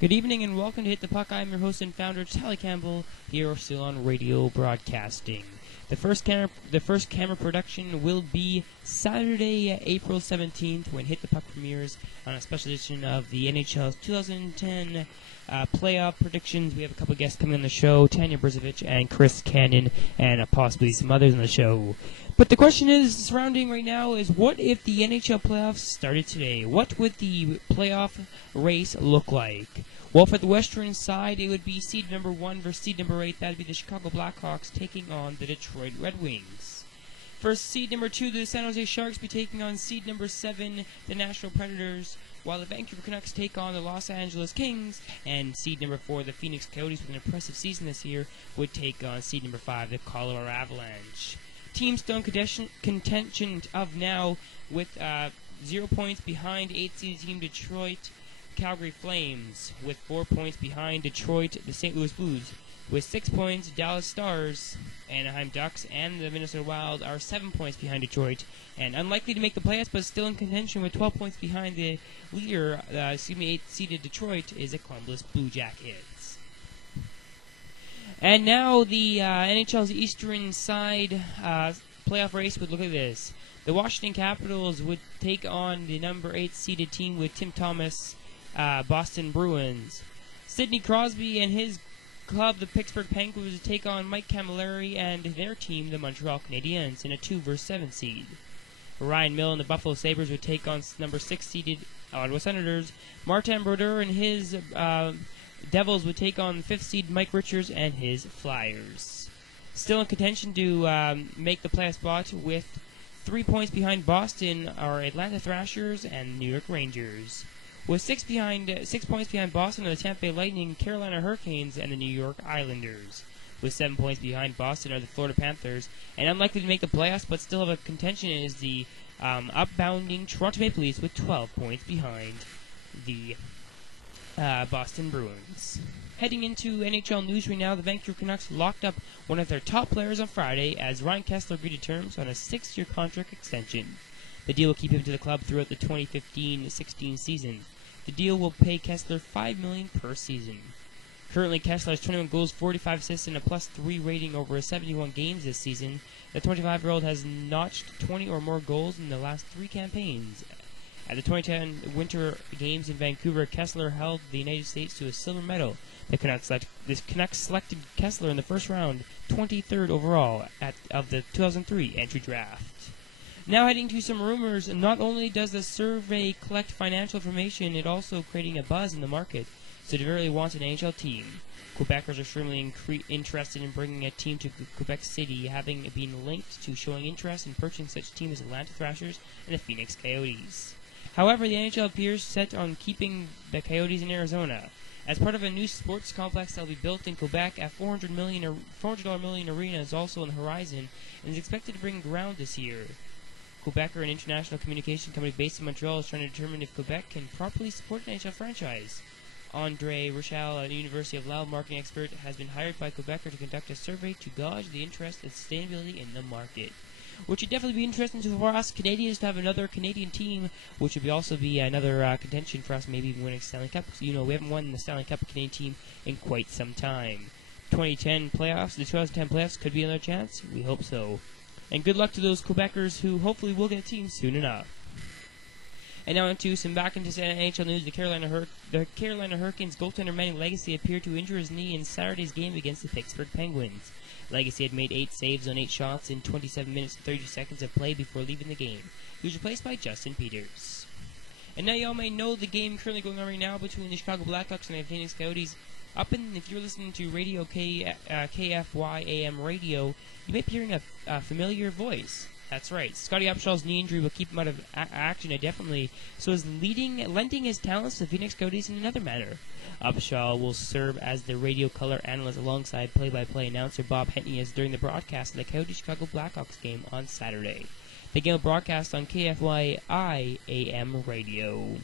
Good evening and welcome to Hit the Puck. I'm your host and founder, Tally Campbell, here still on radio broadcasting. The first camera production will be Saturday, April 17th, when Hit the Puck premieres on a special edition of the NHL's 2010 playoff predictions. We have a couple guests coming on the show, Tanya Brzovic and Chris Cannon, and possibly some others on the show. But the question is surrounding right now is, what if the NHL playoffs started today? What would the playoff race look like? Well, for the western side, it would be seed number 1 versus seed number 8. That would be the Chicago Blackhawks taking on the Detroit Red Wings. For seed number 2, the San Jose Sharks be taking on seed number 7, the Nashville Predators, while the Vancouver Canucks take on the Los Angeles Kings, and seed number 4, the Phoenix Coyotes, with an impressive season this year, would take on seed number 5, the Colorado Avalanche. Teams still in contention of now, with 0 points behind 8th seeded team Detroit Calgary Flames, with 4 points behind Detroit, the St. Louis Blues. With 6 points, Dallas Stars, Anaheim Ducks, and the Minnesota Wild are 7 points behind Detroit, and unlikely to make the playoffs, but still in contention with 12 points behind the leader, 8th-seeded Detroit, is the Columbus Blue Jackets. And now the NHL's Eastern side playoff race would look at this. The Washington Capitals would take on the number 8th-seeded team with Tim Thomas, Boston Bruins. Sidney Crosby and his club, the Pittsburgh Penguins, would take on Mike Camilleri and their team, the Montreal Canadiens, in a 2 versus 7 seed. Ryan Mill and the Buffalo Sabres would take on number 6-seeded Ottawa Senators. Martin Brodeur and his Devils would take on 5th seed Mike Richards and his Flyers. Still in contention to make the playoff spot with 3 points behind Boston are Atlanta Thrashers and New York Rangers. With 6 points behind Boston are the Tampa Bay Lightning, Carolina Hurricanes, and the New York Islanders. With 7 points behind Boston are the Florida Panthers, and unlikely to make the playoffs but still have a contention is the upbounding Toronto Maple Leafs with 12 points behind the Boston Bruins. Heading into NHL news right now, the Vancouver Canucks locked up one of their top players on Friday as Ryan Kesler agreed to terms on a 6-year contract extension. The deal will keep him to the club throughout the 2015-16 season. The deal will pay Kesler $5 million per season. Currently, Kesler has 21 goals, 45 assists, and a +3 rating over 71 games this season. The 25-year-old has notched 20 or more goals in the last 3 campaigns. At the 2010 Winter Games in Vancouver, Kesler held the United States to a silver medal. The Canucks selected Kesler in the first round, 23rd overall of the 2003 entry draft. Now heading to some rumors, not only does the survey collect financial information, it also creating a buzz in the market, so they really want an NHL team. Quebecers are extremely interested in bringing a team to Quebec City, having been linked to showing interest in purchasing such a team as Atlanta Thrashers and the Phoenix Coyotes. However, the NHL appears set on keeping the Coyotes in Arizona. As part of a new sports complex that will be built in Quebec, a $400 million arena is also on the horizon and is expected to break ground this year. Quebecer, an international communication company based in Montreal, is trying to determine if Quebec can properly support an NHL franchise. Andre Rochelle, a University of Laval marketing expert, has been hired by Quebecer to conduct a survey to gauge the interest and sustainability in the market. Which would definitely be interesting for us Canadians to have another Canadian team, which would also be another contention for us, maybe winning Stanley Cup. We haven't won the Stanley Cup Canadian team in quite some time. The 2010 playoffs could be another chance. We hope so. And good luck to those Quebecers who hopefully will get a team soon enough. And now into NHL news. The Carolina Hurricanes goaltender Manny Legacy appeared to injure his knee in Saturday's game against the Pittsburgh Penguins. Legacy had made 8 saves on 8 shots in 27 minutes and 32 seconds of play before leaving the game. He was replaced by Justin Peters. And now you all may know the game currently going on right now between the Chicago Blackhawks and the Phoenix Coyotes. If you're listening to Radio KFY AM radio, you may be hearing a familiar voice. That's right. Scotty Upshaw's knee injury will keep him out of action indefinitely, so is lending his talents to the Phoenix Coyotes in another manner. Upshaw will serve as the radio color analyst alongside play-by-play announcer Bob Henry as during the broadcast of the Coyotes-Chicago Blackhawks game on Saturday. The game will broadcast on KFYI AM radio.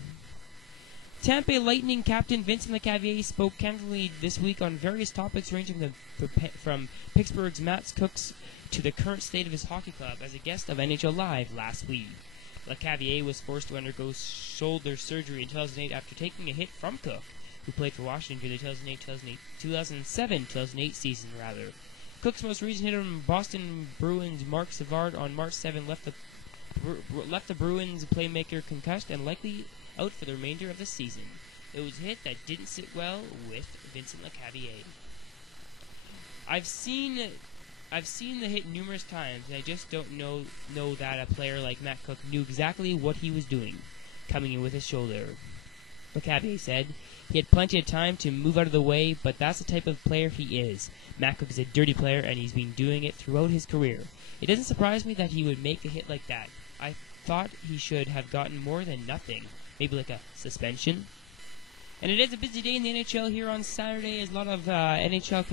Tampa Bay Lightning captain Vincent Lecavalier spoke candidly this week on various topics ranging from Pittsburgh's Matt Cooks to the current state of his hockey club as a guest of NHL Live last week. Lecavalier was forced to undergo shoulder surgery in 2008 after taking a hit from Cook. who played for Washington during the 2007-2008 season, rather. Cook's most recent hit on Boston Bruins Mark Savard on March 7 left the Bruins playmaker concussed and likely out for the remainder of the season. It was a hit that didn't sit well with Vincent Lecavalier. I've seen the hit numerous times, and I just don't know that a player like Matt Cook knew exactly what he was doing, coming in with his shoulder. Lecavalier said he had plenty of time to move out of the way, but that's the type of player he is. Matt Cook is a dirty player, and he's been doing it throughout his career. It doesn't surprise me that he would make a hit like that. I thought he should have gotten more than nothing, maybe like a suspension. And it is a busy day in the NHL here on Saturday. There's a lot of NHL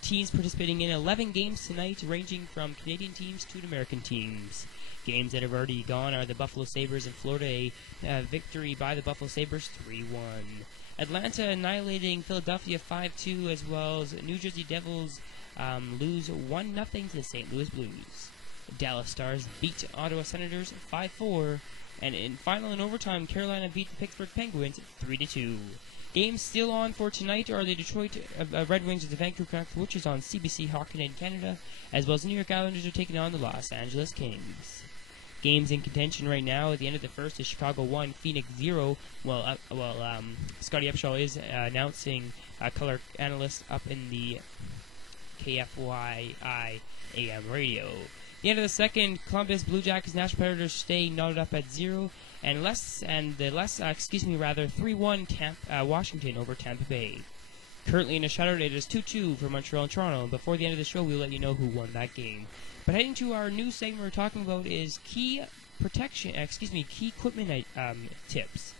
teams participating in 11 games tonight, ranging from Canadian teams to American teams. Games that have already gone are the Buffalo Sabres in Florida, a victory by the Buffalo Sabres 3-1. Atlanta annihilating Philadelphia 5-2, as well as New Jersey Devils lose 1-0 to the St. Louis Blues. Dallas Stars beat Ottawa Senators 5-4. And in final and overtime, Carolina beat the Pittsburgh Penguins 3-2. Games still on for tonight are the Detroit Red Wings of the Vancouver Canucks, which is on CBC Hockey Night in Canada, as well as the New York Islanders are taking on the Los Angeles Kings. Games in contention right now at the end of the first is Chicago 1, Phoenix 0. Scotty Upshaw is announcing color analyst up in the KFYI AM radio. The end of the second, Columbus Blue Jackets National Predators stay knotted up at 0, and 3-1 Washington over Tampa Bay. Currently in a shutout, it is 2-2 for Montreal and Toronto. And before the end of the show, we'll let you know who won that game. But heading to our new segment we're talking about is key equipment tips.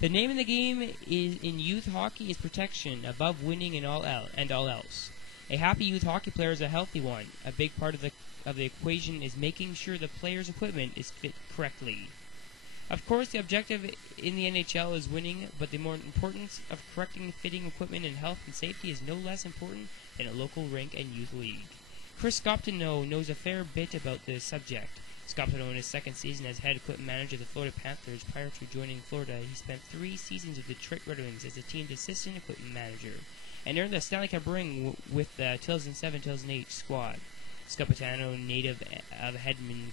The name of the game is in youth hockey is protection above winning and all else. A happy youth hockey player is a healthy one. A big part of the equation is making sure the player's equipment is fit correctly. Of course, the objective in the NHL is winning, but the more importance of correcting fitting equipment and health and safety is no less important than a local rink and youth league. Chris Scoptino knows a fair bit about this subject. Scoptino, in his second season as head equipment manager of the Florida Panthers prior to joining Florida, he spent 3 seasons with the Detroit Red Wings as the team's assistant equipment manager, and earned the Stanley Cup ring with the 2007-2008 squad. Scoptino, native of Hedman,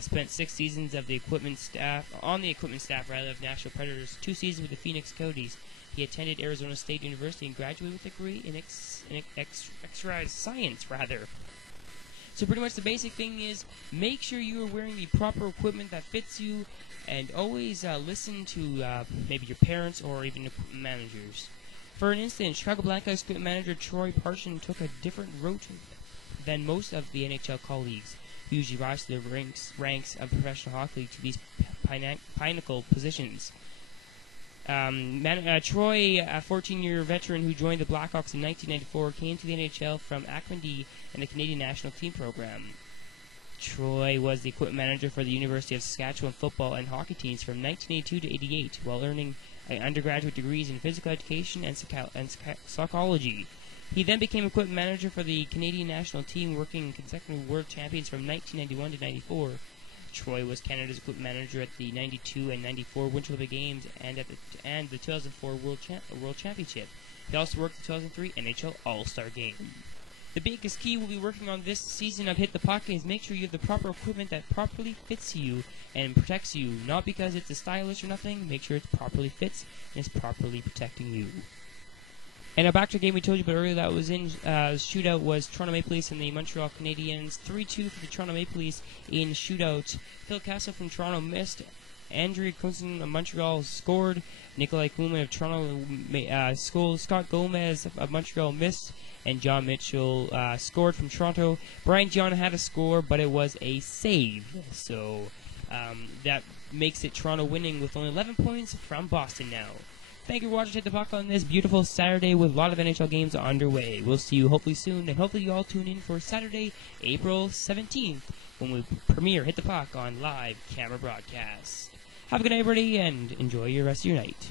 spent 6 seasons of the equipment staff of Nashville Predators, 2 seasons with the Phoenix Coyotes. He attended Arizona State University and graduated with a degree in exercise science, So pretty much the basic thing is make sure you are wearing the proper equipment that fits you, and always listen to maybe your parents or even equipment managers. For an instance, Chicago Blackhawks equipment manager Troy Parson took a different route than most of the NHL colleagues, who usually rise to the ranks of professional hockey league to these pinnacle positions. Troy, a 14-year veteran who joined the Blackhawks in 1994, came to the NHL from Akmandi and the Canadian national team program. Troy was the equipment manager for the University of Saskatchewan football and hockey teams from 1982 to 88, while earning undergraduate degrees in physical education and psychology. He then became equipment manager for the Canadian national team, working consecutive world champions from 1991 to 94. Troy was Canada's equipment manager at the 92 and 94 Winter Olympic Games and the 2004 World Championship. He also worked the 2003 NHL All-Star Game. The biggest key we'll be working on this season of Hit the Puck is make sure you have the proper equipment that properly fits you and protects you. Not because it's stylish or nothing, make sure it properly fits and is properly protecting you. And now back to the game we told you about earlier that was in shootout was Toronto Maple Leafs and the Montreal Canadiens. 3-2 for the Toronto Maple Leafs in shootout. Phil Kessel from Toronto missed. Andrew Kunzen of Montreal scored. Nikolai Kuhlman of Toronto scored. Scott Gomez of Montreal missed. And John Mitchell scored from Toronto. Brian John had a score, but it was a save. So that makes it Toronto winning with only 11 points from Boston now. Thank you for watching Hit the Puck on this beautiful Saturday with a lot of NHL games underway. We'll see you hopefully soon, and hopefully you all tune in for Saturday, April 17th, when we premiere Hit the Puck on live camera broadcast. Have a good night, everybody, and enjoy your rest of your night.